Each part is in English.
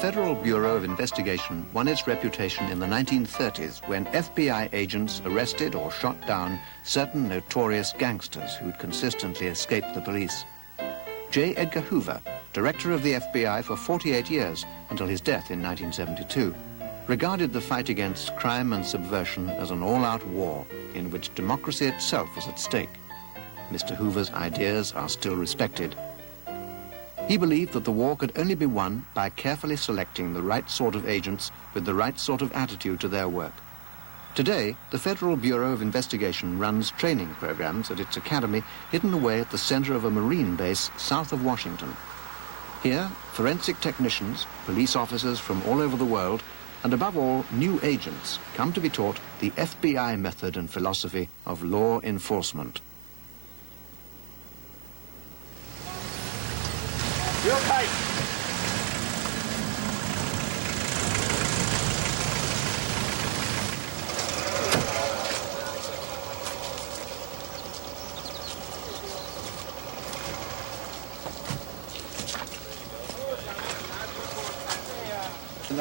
Federal Bureau of Investigation won its reputation in the 1930s when FBI agents arrested or shot down certain notorious gangsters who'd consistently escaped the police. J. Edgar Hoover, director of the FBI for 48 years until his death in 1972, regarded the fight against crime and subversion as an all-out war in which democracy itself was at stake. Mr. Hoover's ideas are still respected. He believed that the war could only be won by carefully selecting the right sort of agents with the right sort of attitude to their work. Today, the Federal Bureau of Investigation runs training programs at its academy hidden away at the center of a Marine base south of Washington. Here, forensic technicians, police officers from all over the world, and above all, new agents come to be taught the FBI method and philosophy of law enforcement. Real tight.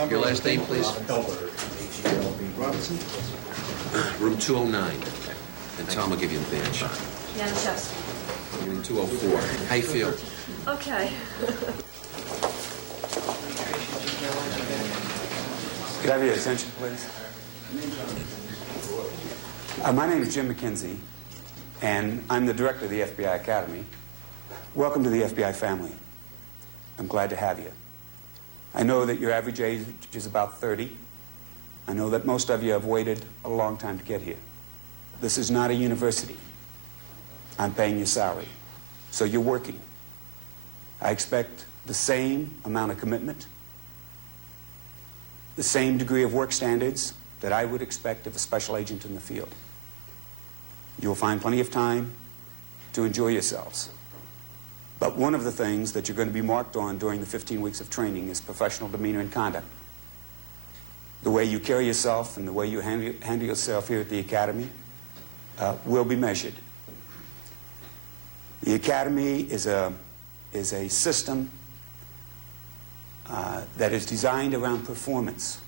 Your last name, please? Robinson. Room 209. And Tom will give you the badge. Yanchevsky. Room 204. How you feel? Okay. Could I have your attention, please? My name is Jim McKenzie, and I'm the director of the FBI Academy. Welcome to the FBI family. I'm glad to have you. I know that your average age is about 30. I know that most of you have waited a long time to get here. This is not a university. I'm paying your salary, so you're working. I expect the same amount of commitment, the same degree of work standards that I would expect of a special agent in the field. You'll find plenty of time to enjoy yourselves. But one of the things that you're going to be marked on during the 15 weeks of training is professional demeanor and conduct. The way you carry yourself and the way you handle yourself here at the Academy will be measured. The Academy is a system that is designed around performance.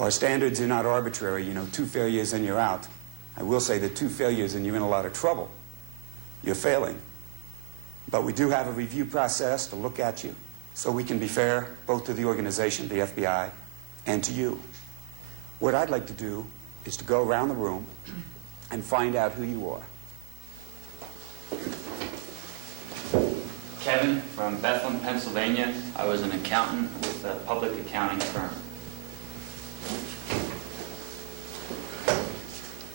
Our standards are not arbitrary. You know, 2 failures and you're out. I will say that 2 failures and you're in a lot of trouble. You're failing. But we do have a review process to look at you so we can be fair both to the organization, the FBI, and to you. What I'd like to do is to go around the room and find out who you are. Kevin from Bethlehem, Pennsylvania. I was an accountant with a public accounting firm.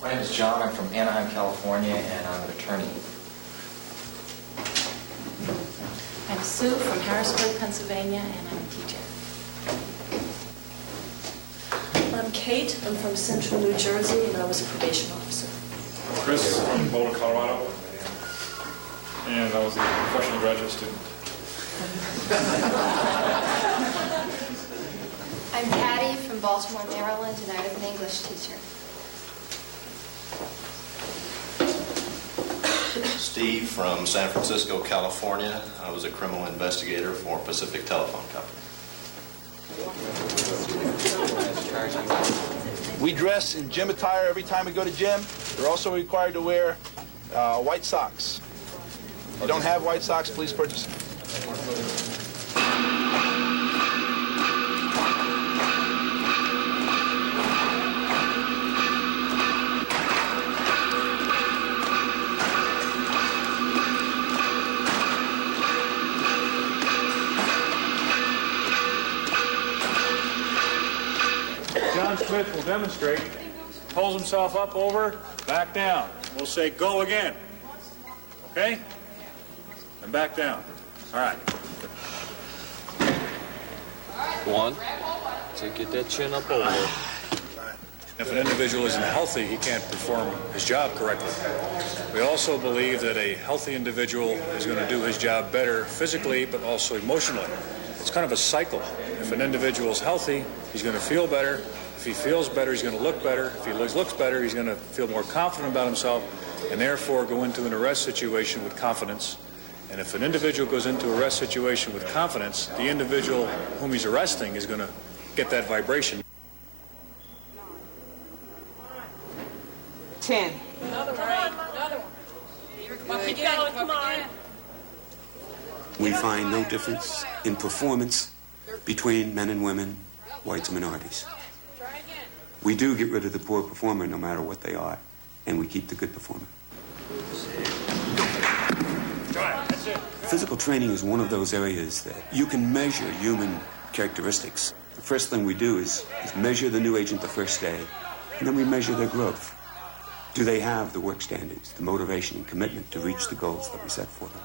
My name is John. I'm from Anaheim, California, and I'm an attorney. I'm Sue from Harrisburg, Pennsylvania, and I'm a teacher. I'm Kate. I'm from Central New Jersey, and I was a probation officer. Chris from Boulder, Colorado. And I was a professional graduate student. I'm Patty from Baltimore, Maryland, and I was an English teacher. Steve from San Francisco, California. I was a criminal investigator for Pacific Telephone Company. We dress in gym attire every time we go to gym. We're also required to wear white socks. If you don't have white socks, please purchase them. John Smith will demonstrate. Pulls himself up, over, back down. We'll say, go again. Okay? And back down. All right. 1. So get that chin up over. If an individual isn't healthy, he can't perform his job correctly. We also believe that a healthy individual is going to do his job better physically, but also emotionally. It's kind of a cycle. If an individual is healthy, he's going to feel better. If he feels better, he's going to look better. If he looks better, he's going to feel more confident about himself, and therefore go into an arrest situation with confidence. And if an individual goes into an arrest situation with confidence, the individual whom he's arresting is going to get that vibration. 10. Another one. Keep going, come on. We find no difference in performance between men and women, whites and minorities. We do get rid of the poor performer no matter what they are, and we keep the good performer. Physical training is one of those areas that you can measure human characteristics. The first thing we do is measure the new agent the first day, and then we measure their growth. Do they have the work standards, the motivation and commitment to reach the goals that we set for them?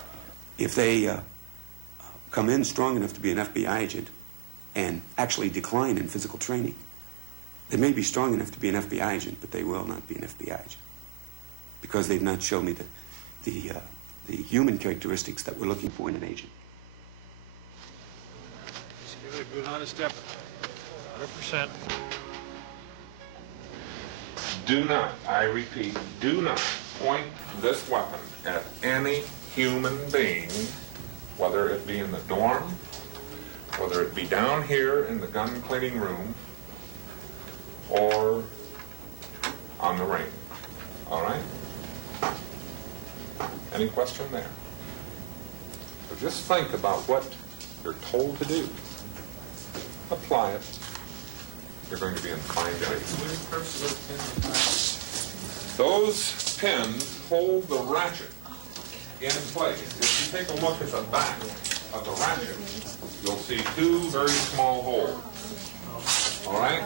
If they come in strong enough to be an FBI agent and actually decline in physical training, they may be strong enough to be an FBI agent, but they will not be an FBI agent because they've not shown me the human characteristics that we're looking for in an agent. Give it a good honest step. 100%. Do not, I repeat, do not point this weapon at any human being, whether it be in the dorm, whether it be down here in the gun cleaning room, or on the ring. All right? Any question there? So just think about what you're told to do. Apply it. You're going to be in fine shape. Those pins hold the ratchet in place. If you take a look at the back of the ratchet, you'll see two very small holes. All right?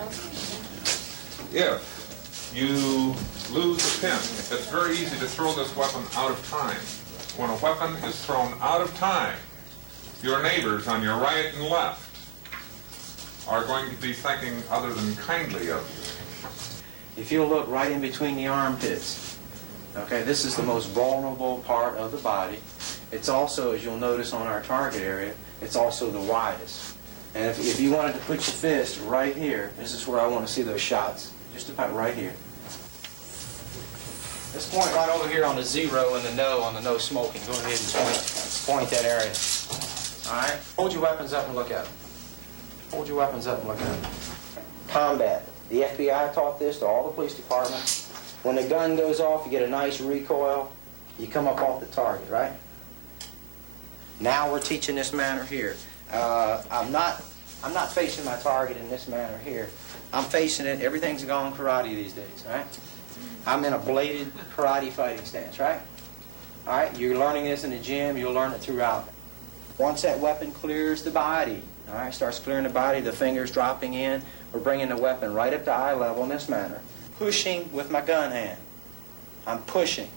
If you lose a pin, it's very easy to throw this weapon out of time. When a weapon is thrown out of time, your neighbors on your right and left are going to be thinking other than kindly of you. If you'll look right in between the armpits, okay, this is the most vulnerable part of the body. It's also, as you'll notice on our target area, it's also the widest. And if you wanted to put your fist right here, this is where I want to see those shots, just about right here. Let's point right over here on the 0 and the no smoking. Go ahead and point that area. All right? Hold your weapons up and look at them. Hold your weapons up and look at them. Combat. The FBI taught this to all the police departments. When the gun goes off, you get a nice recoil. You come up off the target, right? Now we're teaching this manner here. I'm not facing my target in this manner here. I'm facing it. Everything's gone karate these days, right? I'm in a bladed karate fighting stance, right? All right, you're learning this in the gym. You'll learn it throughout. Once that weapon clears the body, all right, starts clearing the body, the fingers dropping in, we're bringing the weapon right up to eye level in this manner. Pushing with my gun hand. I'm pushing.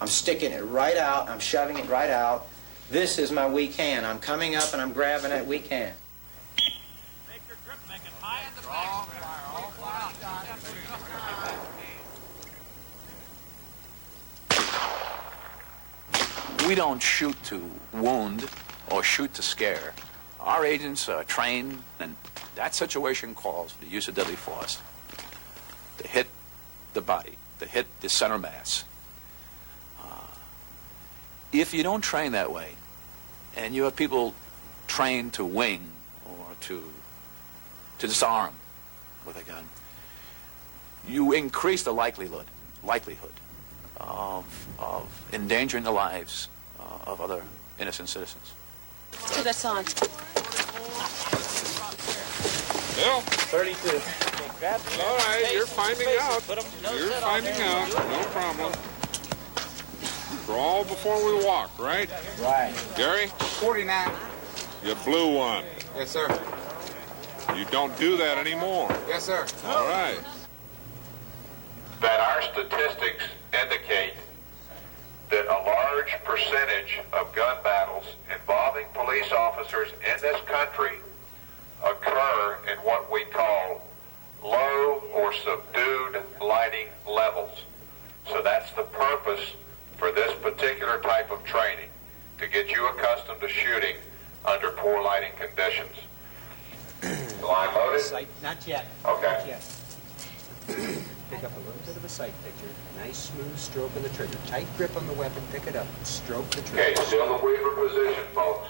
I'm sticking it right out. I'm shoving it right out. This is my weak hand. I'm coming up and I'm grabbing that weak hand. Make your grip, make it high in the back. We don't shoot to wound or shoot to scare. Our agents are trained, and that situation calls for the use of deadly force to hit the body, to hit the center mass. If you don't train that way, and you have people trained to wing or to disarm with a gun, you increase the likelihood of endangering the lives of other innocent citizens. Let's do this on. Bill? 32. All right, you're finding out. You're finding out. No problem. Crawl before we walk, right? Right. Gary? 49. You blew one. Yes, sir. You don't do that anymore. Yes, sir. All right. That our statistics indicate that a large percentage of gun battles involving police officers in this country occur in what we call low or subdued lighting levels. So that's the purpose for this particular type of training, to get you accustomed to shooting under poor lighting conditions. Line loaded? Not yet. Okay. Not yet. Pick up a little bit of a sight picture. Nice, smooth stroke of the trigger. Tight grip on the weapon, pick it up, stroke the trigger. Okay, still the waiver position, folks.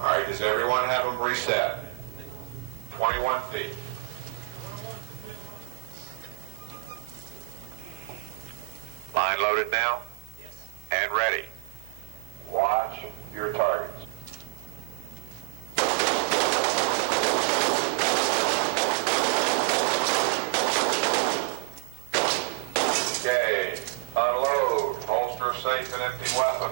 All right, does everyone have them reset? 21 feet. Line loaded now? Yes. And ready. Watch your targets. Okay, unload, holster safe and empty weapon.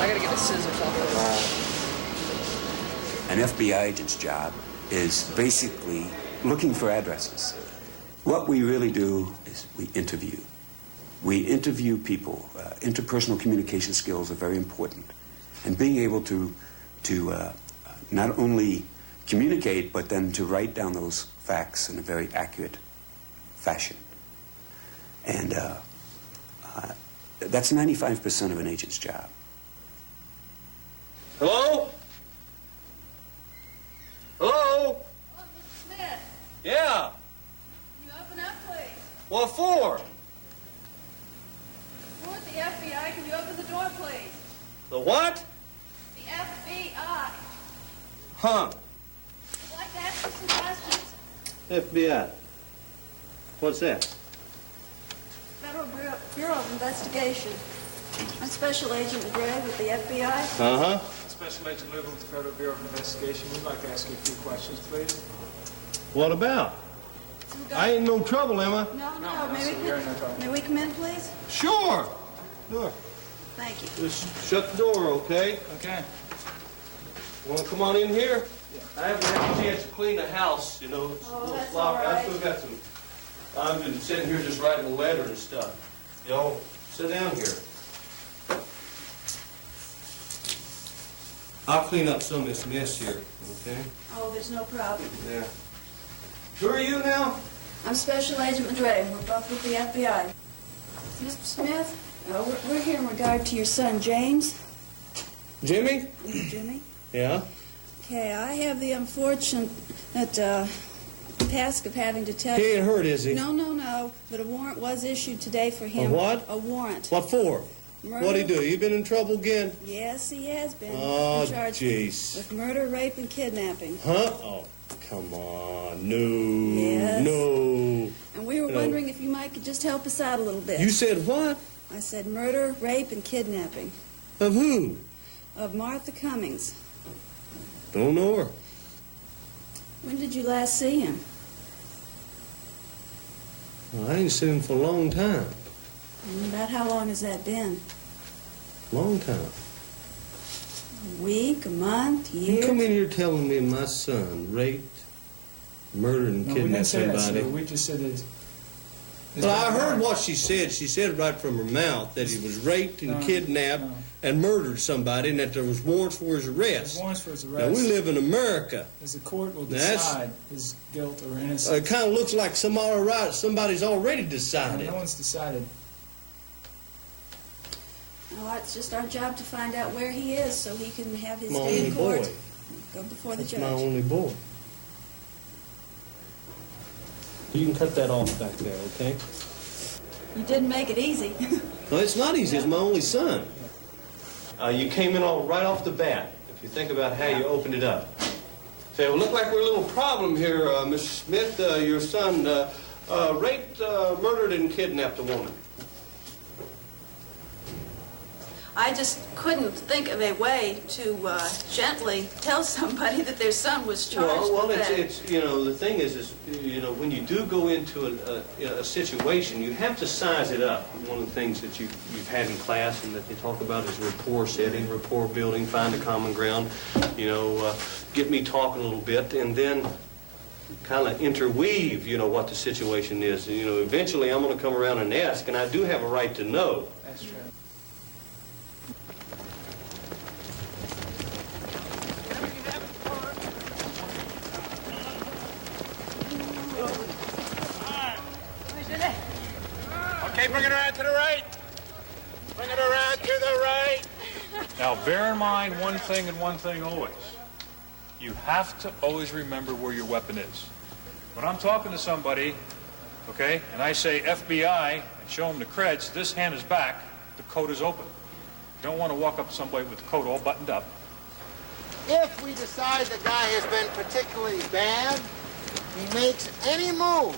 I gotta get the scissors off. An FBI agent's job is basically looking for addresses. What we really do is we interview. We interview people. Interpersonal communication skills are very important. And being able to not only communicate, but then to write down those facts in a very accurate fashion. And that's 95% of an agent's job. Hello? Hello? Oh, Mr. Smith, Yeah. you open up, please. What for? We're at the FBI. Can you open the door, please? The what? The FBI. Huh. I'd like to ask you some questions. FBI. What's that? Federal Bureau of Investigation. I'm Special Agent Gray with the FBI. Uh-huh. Special Agent Little with the Federal Bureau of Investigation. We'd like to ask you a few questions, please. What about? I ain't no trouble, am I? No, sir, you're in no trouble. May we come in, please? Sure. Sure. Thank you. Just shut the door, okay? Okay. Want to come on in here? I haven't had a chance to clean the house, you know. It's a little that's sloppy. all right. I still got some. I've been sitting here just writing a letter and stuff. Y'all sit down here. I'll clean up some of this mess here, okay? Oh, there's no problem. Yeah. Who are you now? I'm Special Agent Madre. We're both with the FBI. Mr. Smith, we're here in regard to your son, James. Jimmy? Jimmy? Yeah? Okay, I have the unfortunate task of having to tell He you... ain't hurt, is he? No, but a warrant was issued today for him. A what? A warrant. What for? Murder. What'd he do? You been in trouble again? Yes, he has been. Oh, He's been charged jeez. with murder, rape, and kidnapping. Huh? Oh, come on. No. Yes. No. And we were No. wondering if you might could just help us out a little bit. You said what? I said murder, rape, and kidnapping. Of who? Of Martha Cummings. Don't know her. When did you last see him? Well, I ain't seen him for a long time. About how long has that been? Long time. A week, a month, year? You come in here telling me my son raped, murdered, and No, we didn't kidnapped say that, somebody. sir. We just said it. Well, I heard what she said. She said it right from her mouth, that he was raped and kidnapped and murdered somebody, and that there was warrants for his arrest. There's warrants for his Now, arrest. we live in America. As the court will That's- decide his guilt or innocence. It kind of looks like somebody's already decided. No one's decided. Oh, it's just our job to find out where he is so he can have his My day only in court. boy. Go before the That's judge. my only boy. You can cut that off back there, okay? You didn't make it easy. No, it's not easy. It's my only son. You came in all right off the bat, if you think about how you opened it up. Say, well, look like we're a little problem here, Mr. Smith. Your son raped, murdered, and kidnapped a woman. I just couldn't think of a way to gently tell somebody that their son was charged Well, with that. it's you know, the thing is you know, when you do go into a situation, you have to size it up. One of the things that you've had in class and that they talk about is rapport setting, rapport building, find a common ground, you know, get me talking a little bit, and then kind of interweave, you know, what the situation is. You know, eventually I'm going to come around and ask, and I do have a right to know. That's true. Okay, bring it around to the right. Bring it around to the right. Now, bear in mind one thing and one thing always. You have to always remember where your weapon is. When I'm talking to somebody, okay, and I say FBI and show them the creds, this hand is back, the coat is open. You don't want to walk up to somebody with the coat all buttoned up. If we decide the guy has been particularly bad, he makes any move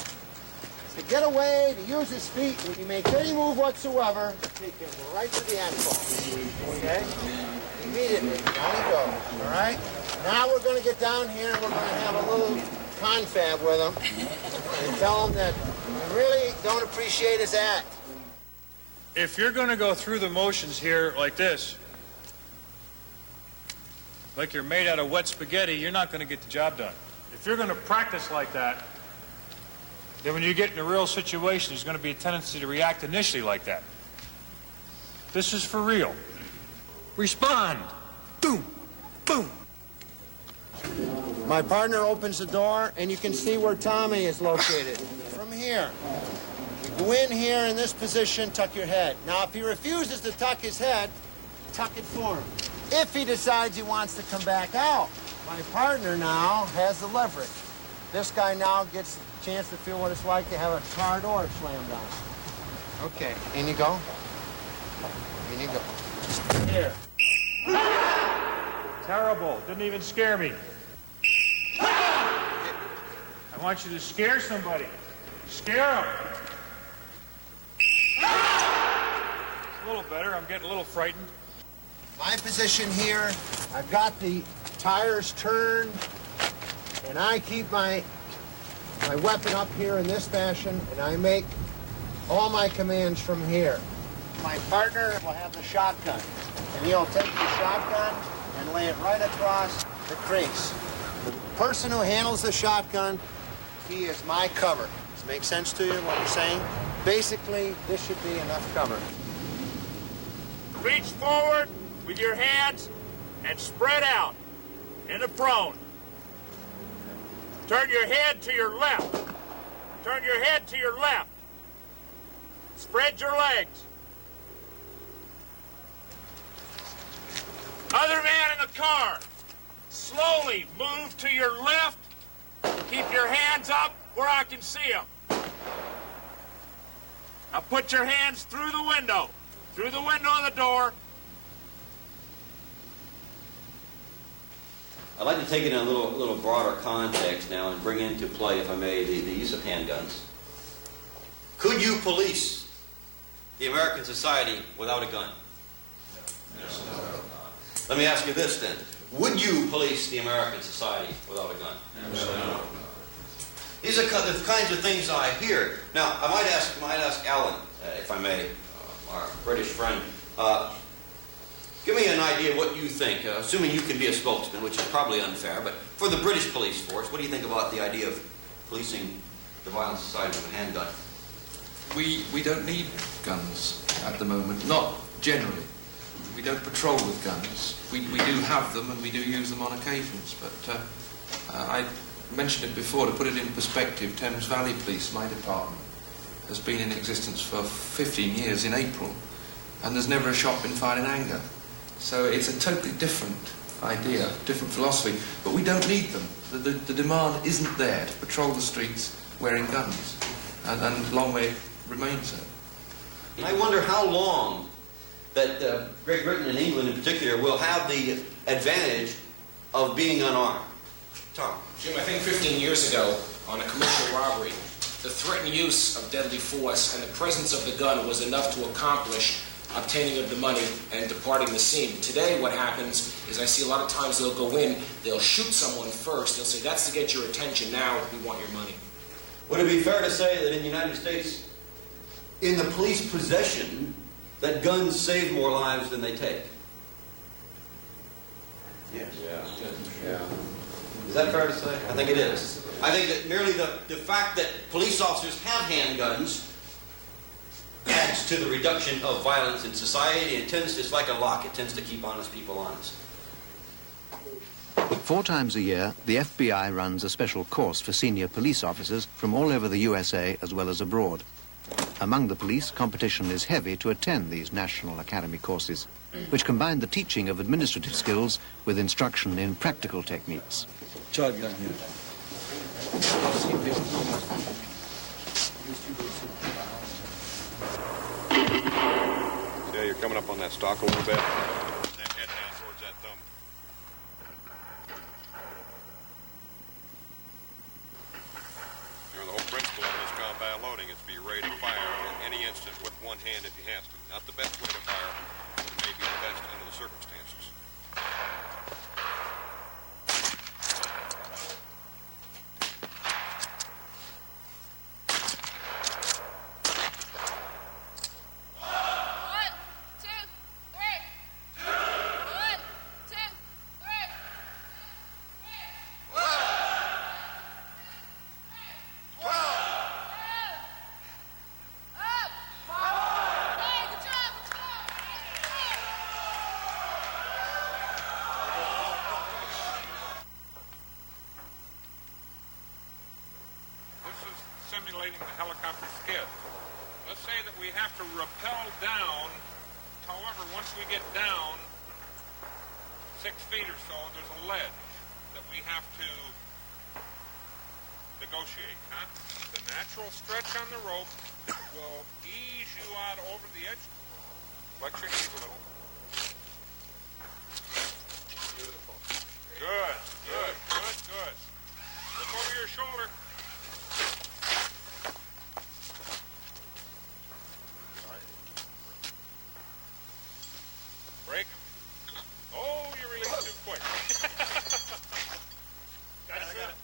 to get away, to use his feet, if he makes any move whatsoever, take him right to the asphalt. Okay? Immediately, down he goes, all right? Now we're going to get down here and we're going to have a little confab with him and tell him that we really don't appreciate his act. If you're going to go through the motions here like this, like you're made out of wet spaghetti, you're not going to get the job done. If you're going to practice like that, then when you get in a real situation, there's going to be a tendency to react initially like that. This is for real. Respond. Boom. Boom. My partner opens the door, and you can see where Tommy is located. From here. You go in here in this position, tuck your head. Now, if he refuses to tuck his head, tuck it for him. If he decides he wants to come back out, my partner now has the leverage. This guy now gets a chance to feel what it's like to have a car door slammed on. Okay, in you go. In you go. Here. Terrible. Didn't even scare me. I want you to scare somebody. Scare them. It's a little better. I'm getting a little frightened. My position here, I've got the tires turned, and I keep my weapon up here in this fashion, and I make all my commands from here. My partner will have the shotgun, and he'll take the shotgun and lay it right across the crease. The person who handles the shotgun, he is my cover. Does it make sense to you, what I'm saying? Basically, this should be enough cover. Reach forward with your hands and spread out in a prone. Turn your head to your left. Turn your head to your left. Spread your legs. Other man in the car, slowly move to your left. Keep your hands up where I can see them. Now put your hands through the window of the door. I'd like to take it in a little broader context now and bring into play, if I may, the use of handguns. Could you police the American society without a gun? No. Let me ask you this then. Would you police the American society without a gun? No. These are the kinds of things I hear. Now, I might ask Alan, if I may, our British friend, give me an idea of what you think, assuming you can be a spokesman, which is probably unfair, but for the British police force, what do you think about the idea of policing the violent society with a handgun? We don't need guns at the moment, not generally. We don't patrol with guns. We do have them and we do use them on occasions, but I mentioned it before, to put it in perspective, Thames Valley Police, my department, has been in existence for 15 years in April, and there's never a shot been fired in anger. So it's a totally different idea, different philosophy, but we don't need them. The demand isn't there to patrol the streets wearing guns, and long may it remain so. I wonder how long that Great Britain and England in particular will have the advantage of being unarmed. Tom? Jim, I think 15 years ago, on a commercial robbery, the threatened use of deadly force and the presence of the gun was enough to accomplish obtaining of the money and departing the scene. Today, what happens is I see a lot of times they'll go in, they'll shoot someone first, they'll say, that's to get your attention, now we want your money. Would it be fair to say that in the United States, in the police possession, that guns save more lives than they take? Yes. Yeah. Is that fair to say? I think it is. I think that merely the fact that police officers have handguns adds to the reduction of violence in society. It's like a lock. It tends to keep honest people honest. 4 times a year, the FBI runs a special course for senior police officers from all over the USA as well as abroad. Among the police, competition is heavy to attend these National Academy courses, which combine the teaching of administrative skills with instruction in practical techniques. Shotgun here. Yeah, you're coming up on that stock a little bit. That head down towards that thumb. The whole principle of this combat loading is to be ready to fire in any instant with one hand if you have to. Not the best way to fire, but it may be the best under the circumstances. Simulating the helicopter skid. Let's say that we have to rappel down. However, once we get down 6 feet or so, there's a ledge that we have to negotiate. The natural stretch on the rope will ease you out over the edge. Flex your knees a little. Beautiful. Good. Look over your shoulder. Break. Oh, you released too quick. I got it.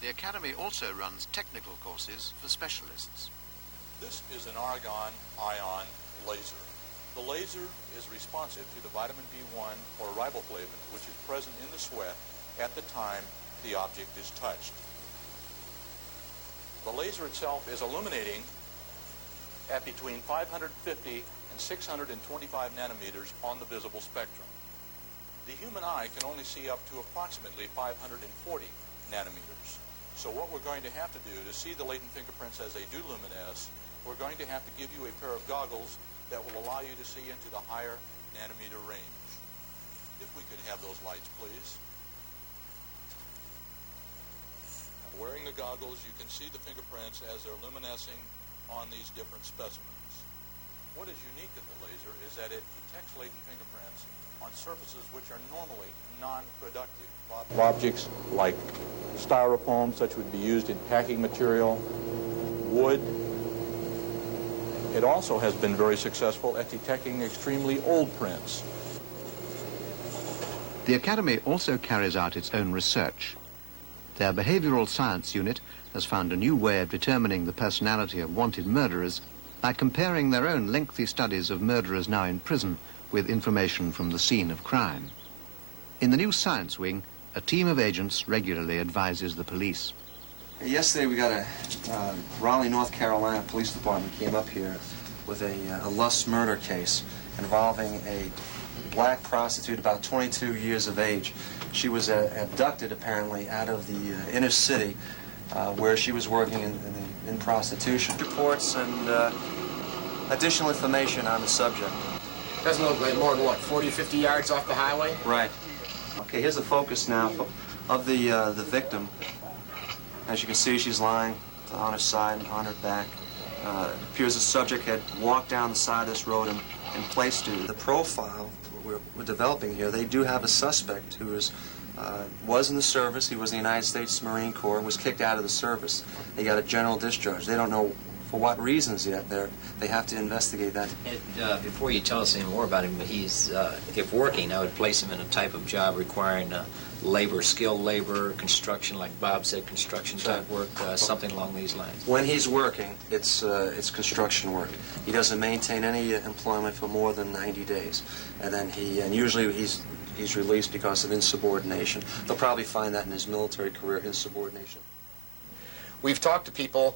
The Academy also runs technical courses for specialists. This is an argon ion laser. The laser is responsive to the vitamin B1 or riboflavin, which is present in the sweat at the time the object is touched. The laser itself is illuminating at between 550 and 625 nanometers on the visible spectrum. The human eye can only see up to approximately 540 nanometers. So what we're going to have to do to see the latent fingerprints as they do luminesce, we're going to have to give you a pair of goggles that will allow you to see into the higher nanometer range. If we could have those lights, please. Now, wearing the goggles, you can see the fingerprints as they're luminescing on these different specimens. What is unique in the laser is that it detects latent fingerprints on surfaces which are normally non-productive. Objects like styrofoam, such would be used in packing material, wood. It also has been very successful at detecting extremely old prints. The Academy also carries out its own research. Their behavioral science unit has found a new way of determining the personality of wanted murderers by comparing their own lengthy studies of murderers now in prison with information from the scene of crime. In the new science wing, a team of agents regularly advises the police. Yesterday we got a Raleigh, North Carolina Police Department came up here with a lust murder case involving a black prostitute about 22 years of age. She was abducted apparently out of the inner city where she was working in prostitution. Reports and additional information on the subject. Doesn't look like more than, what, 40, 50 yards off the highway? Right. Okay, here's the focus now of the victim. As you can see, she's lying on her side, on her back. It appears the subject had walked down the side of this road and placed her. The profile we're developing here, they do have a suspect who was in the service. He was in the United States Marine Corps and was kicked out of the service. They got a general discharge. They don't know for what reasons yet. They have to investigate that. Before you tell us any more about him, he's, if working, I would place him in a type of job requiring labor, skilled labor, construction, like Bob said, construction type work, something along these lines. When he's working, it's construction work. He doesn't maintain any employment for more than 90 days, and then usually he's released because of insubordination. They'll probably find that in his military career, insubordination. We've talked to people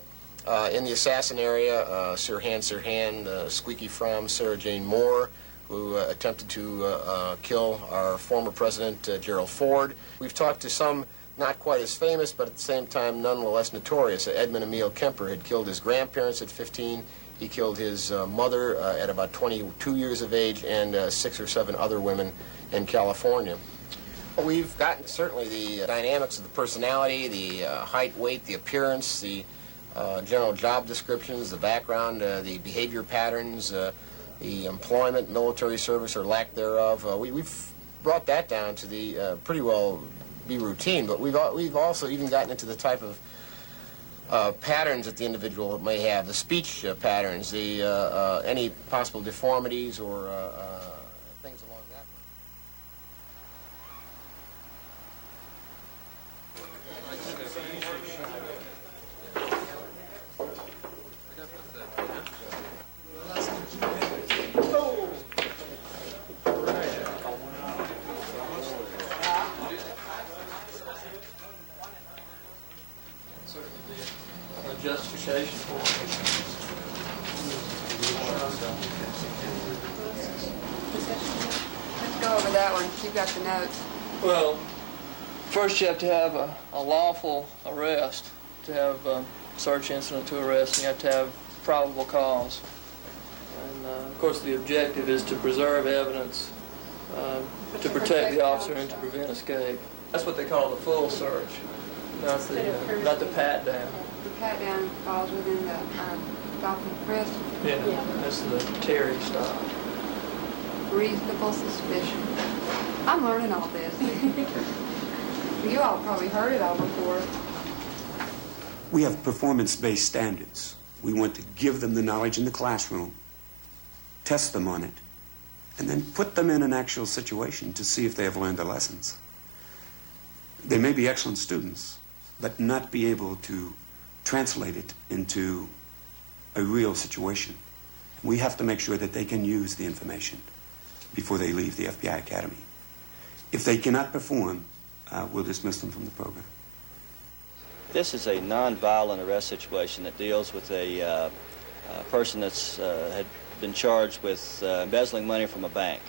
in the assassin area, Sirhan, Squeaky Fromm, Sarah Jane Moore, who attempted to kill our former president, Gerald Ford. We've talked to some not quite as famous, but at the same time nonetheless notorious. Edmund Emil Kemper had killed his grandparents at 15. He killed his mother at about 22 years of age, and 6 or 7 other women in California. We've gotten certainly the dynamics of the personality, the height, weight, the appearance, the general job descriptions, the background, the behavior patterns, the employment, military service, or lack thereof. We've brought that down to the pretty well be routine, but we've also even gotten into the type of patterns that the individual may have, the speech patterns, the any possible deformities or things along that line. Justification for Let's go over that one. You've got the notes. Well, first you have to have a lawful arrest, to have a search incident to arrest, and you have to have probable cause. And of course the objective is to preserve evidence, to protect the officer and to prevent escape. That's what they call the full search, not the pat down. The pat down falls within the stop and frisk. Yeah, that's the Terry stop. Reasonable suspicion. I'm learning all this. You all probably heard it all before. We have performance-based standards. We want to give them the knowledge in the classroom, test them on it, and then put them in an actual situation to see if they have learned their lessons. They may be excellent students, but not be able to translate it into a real situation. We have to make sure that they can use the information before they leave the FBI Academy. If they cannot perform, we'll dismiss them from the program. This is a non-violent arrest situation that deals with a person that's had been charged with embezzling money from a bank.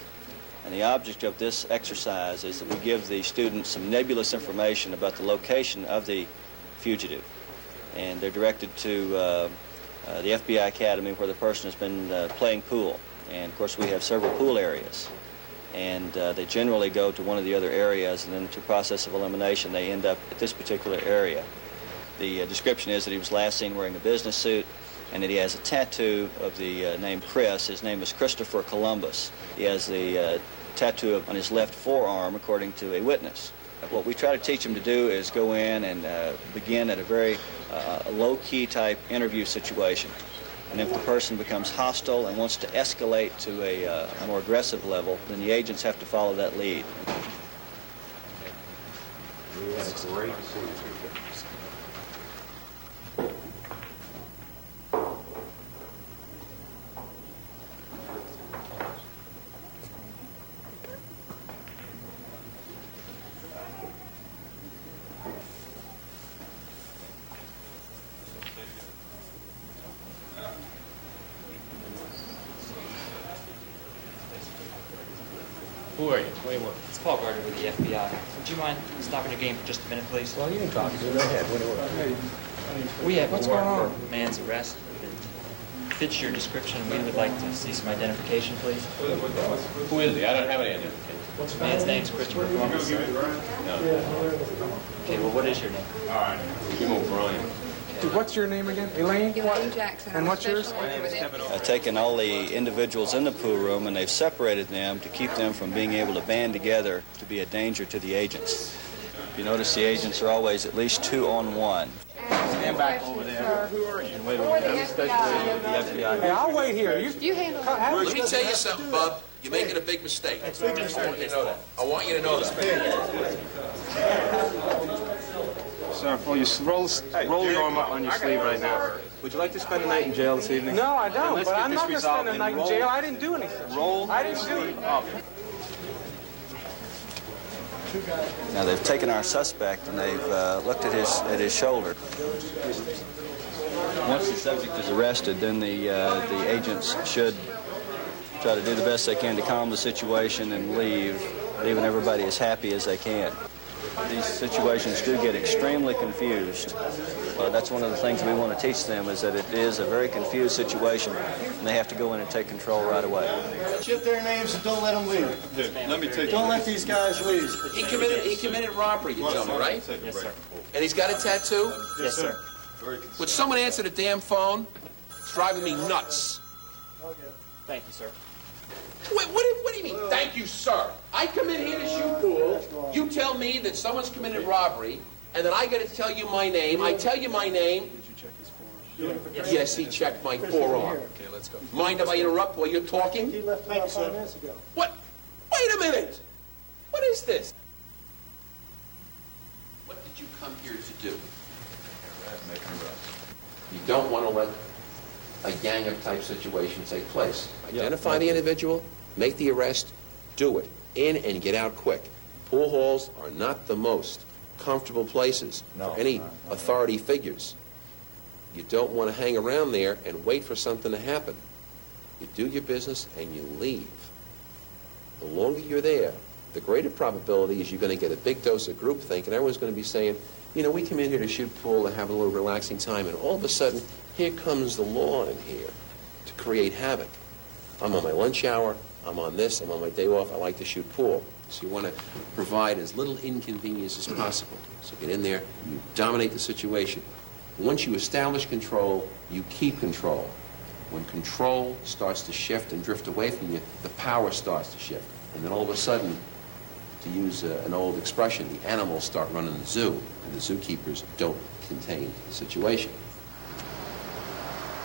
And the object of this exercise is that we give the students some nebulous information about the location of the fugitive. And they're directed to the FBI Academy, where the person has been playing pool. And of course we have several pool areas. And they generally go to one of the other areas, and then through process of elimination they end up at this particular area. The description is that he was last seen wearing a business suit, and that he has a tattoo of the name Chris. His name is Christopher Columbus. He has the tattoo on his left forearm, according to a witness. What we try to teach them to do is go in and begin at a very low-key type interview situation. And if the person becomes hostile and wants to escalate to a more aggressive level, then the agents have to follow that lead. That's great. Who are you? What do you want? It's Paul Gardner with the FBI. Would you mind stopping your game for just a minute, please? Well, you can talk to me. Go ahead. What do you want? We have what's going on? Man's arrested. fits your description. We would like to see some identification, please. Who is he? I don't have any identification. Man's name's Christopher Columbus, sir. No. Okay, well, what is your name? All right. Jim O'Brien. What's your name again? Elaine? Elaine Jackson. And what's yours? I've taken all the individuals in the pool room and they've separated them to keep them from being able to band together to be a danger to the agents. If you notice, the agents are always at least 2 on 1. Stand back over there. Who are you? And wait over there. Especially the FBI. Hey, I'll wait here. You handle Let me tell you something, Bub. You're making a big mistake. I just want you to know that. I want you to know that. Sir, roll your arm up on your sleeve right now. Would you like to spend the night in jail this evening? No, I don't, but I'm not going to spend the night in jail. I didn't do anything. I didn't do it. Now, they've taken our suspect and they've looked at his shoulder. Once the subject is arrested, then the agents should try to do the best they can to calm the situation and leaving everybody as happy as they can. These situations do get extremely confused. That's one of the things we want to teach them, is that it is a very confused situation, and they have to go in and take control right away. Chip their names and don't let them leave. Let me take Don't let these guys leave. He committed robbery, you tell me, right? Yes, sir. And he's got a tattoo? Yes, sir. Would someone answer the damn phone? It's driving me nuts. Thank you, sir. Wait, what do you mean, thank you, sir? I come in here to shoot pool. You tell me that someone's committed robbery, and then I got to tell you my name. I tell you my name. Did you check his forearm? Yes, he checked my forearm. Okay, let's go. Mind if I interrupt while you're talking? He left about 5 minutes ago. What? Wait a minute. What is this? What did you come here to do? Make an arrest. You don't want to let a gang-up type situation take place. Identify the individual, make the arrest, do it. In and get out quick. Pool halls are not the most comfortable places for any authority figures. You don't want to hang around there and wait for something to happen. You do your business and you leave. The longer you're there, the greater probability is you're going to get a big dose of groupthink, and everyone's going to be saying, you know, we come in here to shoot pool and have a little relaxing time, and all of a sudden, here comes the law in here to create havoc. I'm on my lunch hour, I'm on this, I'm on my day off, I like to shoot pool. So you want to provide as little inconvenience as possible. So get in there, you dominate the situation. Once you establish control, you keep control. When control starts to shift and drift away from you, the power starts to shift. And then all of a sudden, to use an old expression, the animals start running the zoo, and the zookeepers don't contain the situation.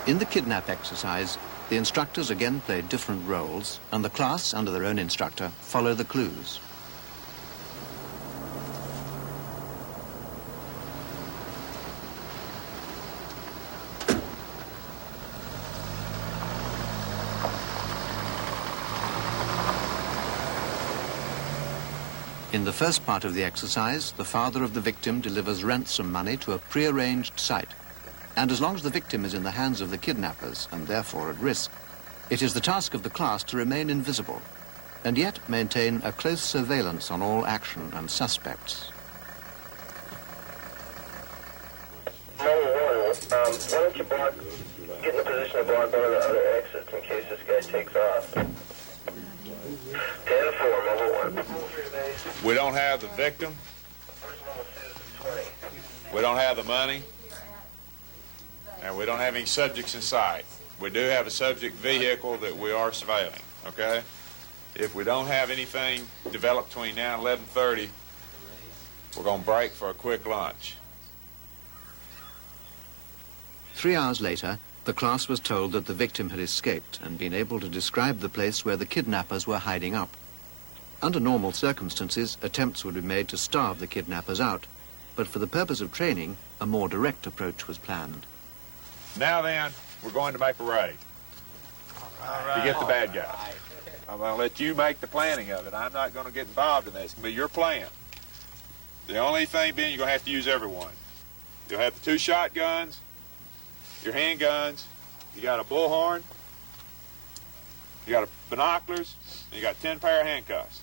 In the kidnap exercise, the instructors again play different roles, and the class, under their own instructor, follow the clues. In the first part of the exercise, the father of the victim delivers ransom money to a pre-arranged site. And as long as the victim is in the hands of the kidnappers, and therefore at risk, it is the task of the class to remain invisible, and yet maintain a close surveillance on all action and suspects. Number one, why don't you get in a position to block one of the other exits in case this guy takes off. 10-4, number one. We don't have the victim. We don't have the money. And we don't have any subjects in sight. We do have a subject vehicle that we are surveilling, okay? If we don't have anything developed between now and 11:30, we're going to break for a quick lunch. 3 hours later, the class was told that the victim had escaped and been able to describe the place where the kidnappers were hiding up. Under normal circumstances, attempts would be made to starve the kidnappers out, but for the purpose of training, a more direct approach was planned. Now then, we're going to make a raid to get the bad guys. I'm going to let you make the planning of it. I'm not going to get involved in that. It's going to be your plan. The only thing being, you're going to have to use everyone. You'll have the 2 shotguns, your handguns, you got a bullhorn, you got binoculars, and you got 10 pair of handcuffs.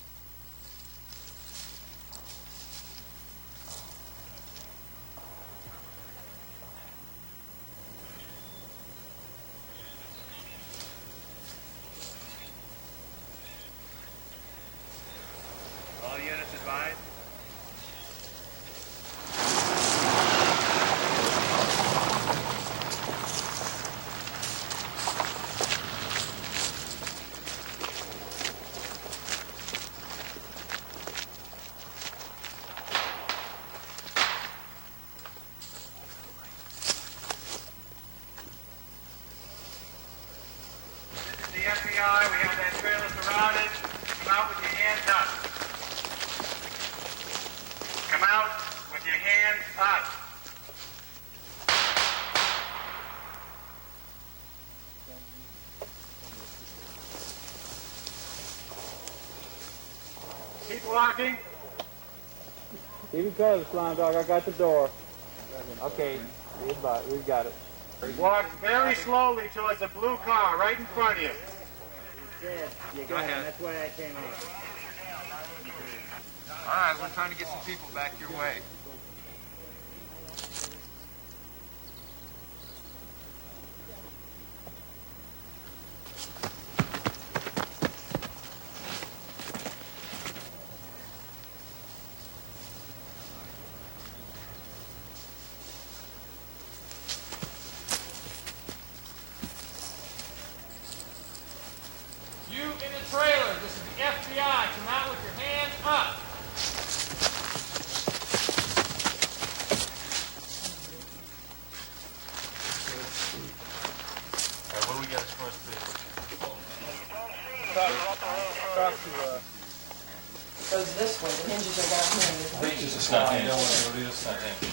working? Keep your colors flying, dog. I got the door. Okay, we got it. Walk very slowly towards the blue car right in front of you. You got it. That's why I came out. All right, we're trying to get some people back your way. You in the trailer, this is the FBI. Come out with your hands up. What do we got as far as this? Goes this way. The hinges are down here. Hinges is not hinged. It's not hinged.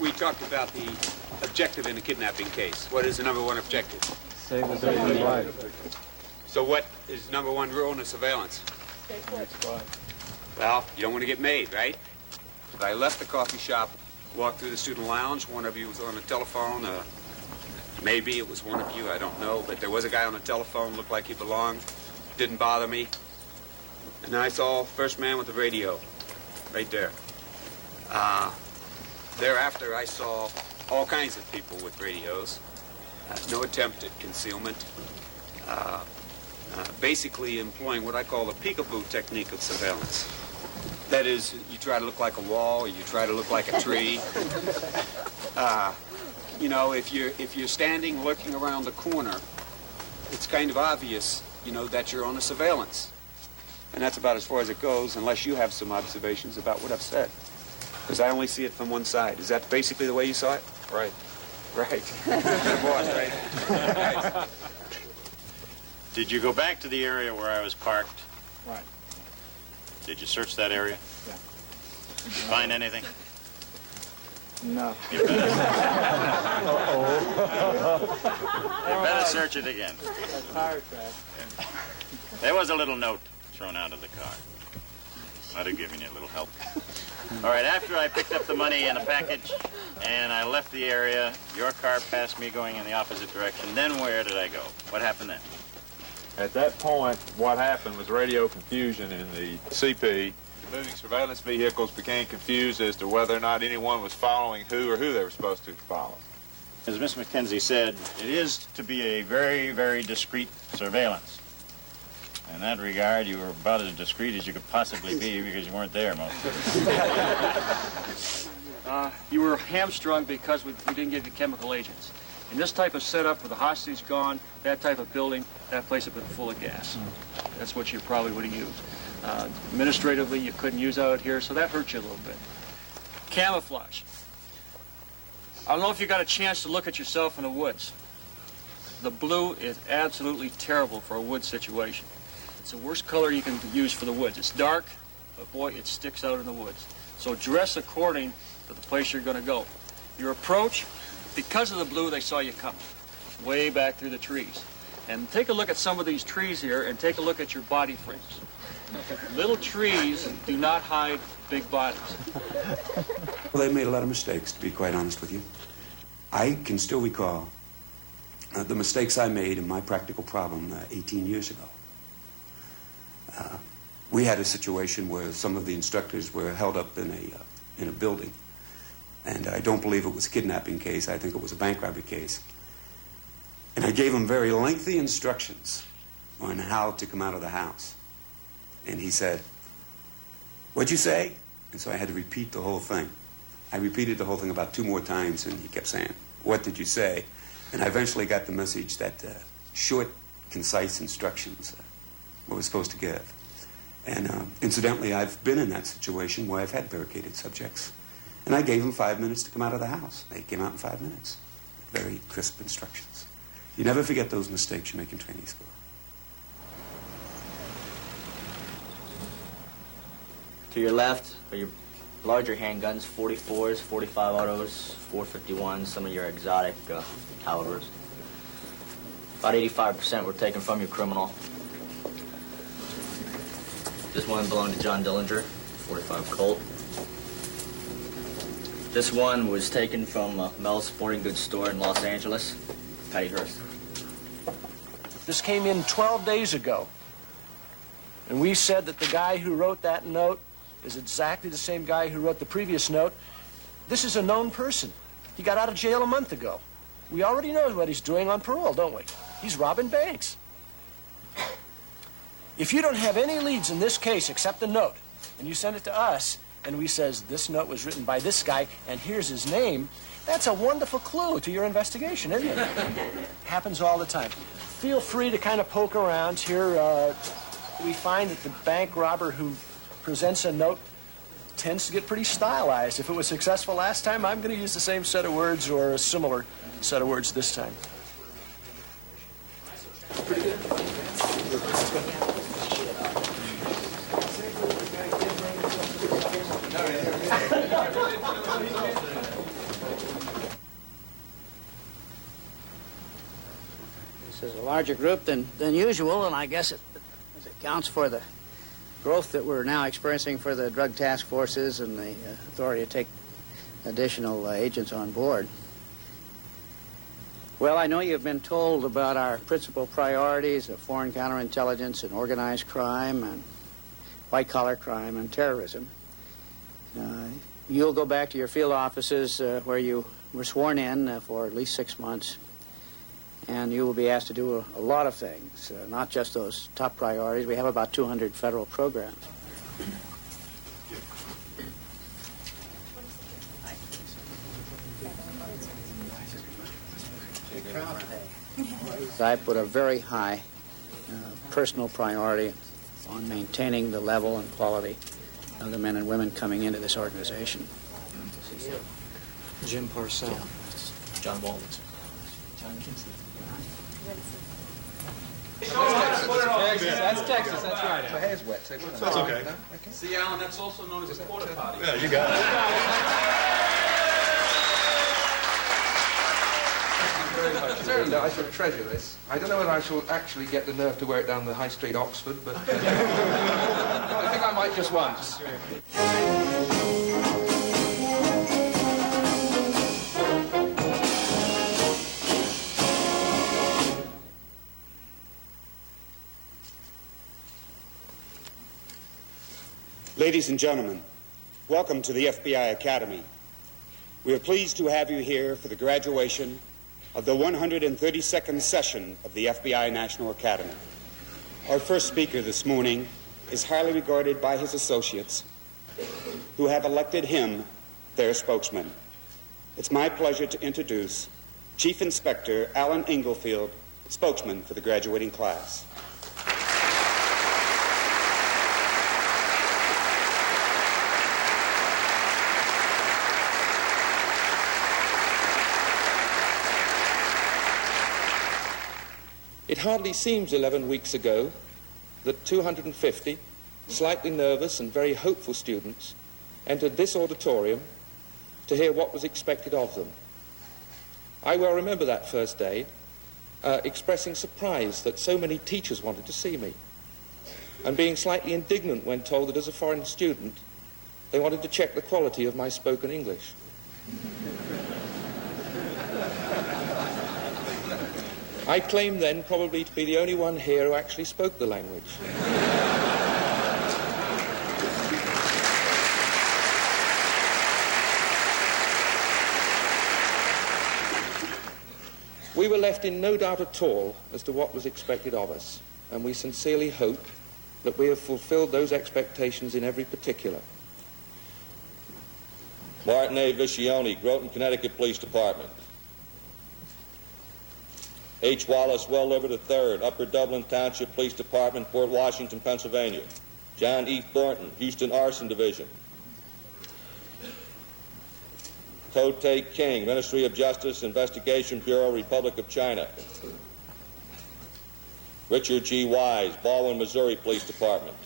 We talked about the objective in a kidnapping case. What is the number one objective? Save the baby's life. So what is number one rule in a surveillance? Well, you don't want to get made, right? I left the coffee shop, walked through the student lounge. One of you was on the telephone. Maybe it was one of you, I don't know. But there was a guy on the telephone, looked like he belonged. Didn't bother me. And I saw first man with the radio, right there. Thereafter, I saw all kinds of people with radios. No attempt at concealment. Basically employing what I call the peekaboo technique of surveillance. That is, you try to look like a wall, or you try to look like a tree. You know, if you're standing looking around the corner, it's kind of obvious, you know, that you're on a surveillance. And that's about as far as it goes, unless you have some observations about what I've said. Because I only see it from one side. Is that basically the way you saw it? Right. Right. Good boss, right? Right. Did you go back to the area where I was parked? Right. Did you search that area? Yeah. Did you find anything? No. You better, you better search it again. A tire track. There was a little note thrown out of the car. Might have given you a little help. All right, after I picked up the money in a package and I left the area, your car passed me going in the opposite direction. Then where did I go? What happened then? At that point, what happened was radio confusion in the CP. The moving surveillance vehicles became confused as to whether or not anyone was following who or who they were supposed to follow. As Miss McKenzie said, it is to be a very, very discreet surveillance. In that regard, you were about as discreet as you could possibly be because you weren't there most of the time. You were hamstrung because we didn't give you chemical agents. In this type of setup where the hostage gone, that type of building, that place had been full of gas. That's what you probably would have used. Administratively, you couldn't use out here, so that hurt you a little bit. Camouflage. I don't know if you got a chance to look at yourself in the woods. The blue is absolutely terrible for a wood situation. It's the worst color you can use for the woods. It's dark, but boy, it sticks out in the woods. So dress according to the place you're going to go. Your approach, because of the blue, they saw you coming, way back through the trees. And take a look at some of these trees here, and take a look at your body frames. Little trees do not hide big bodies. Well, they made a lot of mistakes, to be quite honest with you. I can still recall the mistakes I made in my practical problem 18 years ago. We had a situation where some of the instructors were held up in a building. And I don't believe it was a kidnapping case. I think it was a bank robbery case. And I gave him very lengthy instructions on how to come out of the house. And he said, "What'd you say?" And so I had to repeat the whole thing. I repeated the whole thing about 2 more times, and he kept saying, "What did you say?" And I eventually got the message that short, concise instructions what we're supposed to give. And incidentally, I've been in that situation where I've had barricaded subjects. And I gave them 5 minutes to come out of the house. They came out in 5 minutes. Very crisp instructions. You never forget those mistakes you make in training school. To your left are your larger handguns, 44s, 45 autos, 451s, some of your exotic calibers. About 85% were taken from your criminal. This one belonged to John Dillinger, 45 Colt. This one was taken from Mel's Sporting Goods store in Los Angeles, Patty Hearst. This came in 12 days ago. And we said that the guy who wrote that note is exactly the same guy who wrote the previous note. This is a known person. He got out of jail a month ago. We already know what he's doing on parole, don't we? He's robbing banks. If you don't have any leads in this case except the note, and you send it to us, and we says this note was written by this guy, and here's his name, that's a wonderful clue to your investigation, isn't it? Happens all the time. Feel free to kind of poke around here. We find that the bank robber who presents a note tends to get pretty stylized. If it was successful last time, I'm going to use the same set of words or a similar set of words this time. This is a larger group than usual, and I guess it accounts for the growth that we're now experiencing for the drug task forces and the authority to take additional agents on board. Well, I know you've been told about our principal priorities of foreign counterintelligence and organized crime and white-collar crime and terrorism. You'll go back to your field offices where you were sworn in for at least 6 months, and you will be asked to do a lot of things, not just those top priorities. We have about 200 federal programs. I put a very high personal priority on maintaining the level and quality of the men and women coming into this organization. Jim Parcell. John Walton. John Kinsey. That's Texas, that's right. My hair's wet, so That's okay. See, Alan, that's also known as a porta potty. Yeah, you got it. Certainly, I shall treasure this. I don't know whether I shall actually get the nerve to wear it down the High Street, Oxford, but I think I might just once. Ladies and gentlemen, welcome to the FBI Academy. We are pleased to have you here for the graduation of the 132nd session of the FBI National Academy. Our first speaker this morning is highly regarded by his associates, who have elected him their spokesman. It's my pleasure to introduce Chief Inspector Alan Inglefield, spokesman for the graduating class. It hardly seems 11 weeks ago that 250 slightly nervous and very hopeful students entered this auditorium to hear what was expected of them. I well remember that first day expressing surprise that so many teachers wanted to see me, and being slightly indignant when told that as a foreign student they wanted to check the quality of my spoken English. I claimed then probably to be the only one here who actually spoke the language. We were left in no doubt at all as to what was expected of us, and we sincerely hope that we have fulfilled those expectations in every particular. Martin A. Viscione, Groton, Connecticut Police Department. H. Wallace Welliver III, Upper Dublin Township Police Department, Port Washington, Pennsylvania. John E. Thornton, Houston Arson Division. Tote King, Ministry of Justice, Investigation Bureau, Republic of China. Richard G. Wise, Baldwin, Missouri Police Department.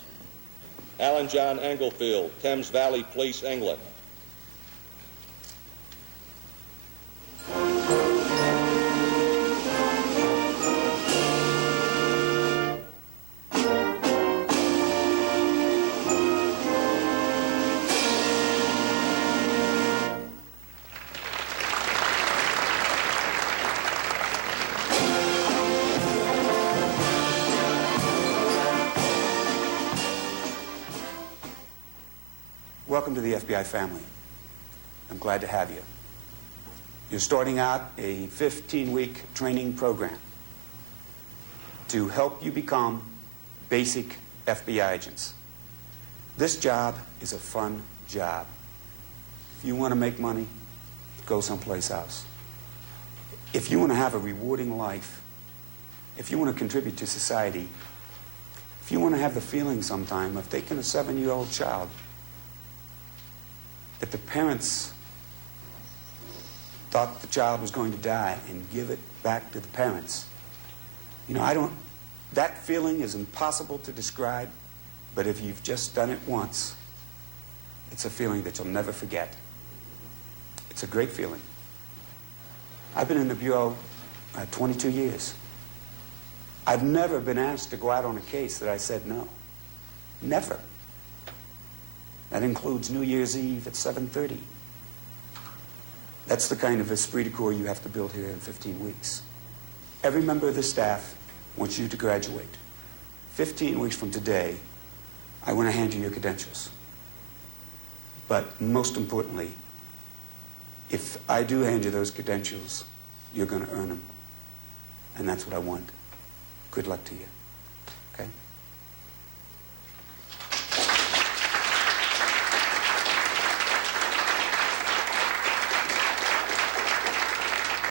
Alan John Englefield, Thames Valley Police, England. Welcome to the FBI family. I'm glad to have you. You're starting out a 15-week training program to help you become basic FBI agents. This job is a fun job. If you want to make money, go someplace else. If you want to have a rewarding life, if you want to contribute to society, if you want to have the feeling sometime of taking a 7-year-old child that the parents thought the child was going to die and give it back to the parents. You know, that feeling is impossible to describe, but if you've just done it once, it's a feeling that you'll never forget. It's a great feeling. I've been in the Bureau 22 years. I've never been asked to go out on a case that I said no. Never. That includes New Year's Eve at 7:30. That's the kind of esprit de corps you have to build here in 15 weeks. Every member of the staff wants you to graduate. 15 weeks from today, I want to hand you your credentials. But most importantly, if I do hand you those credentials, you're going to earn them. And that's what I want. Good luck to you. Okay?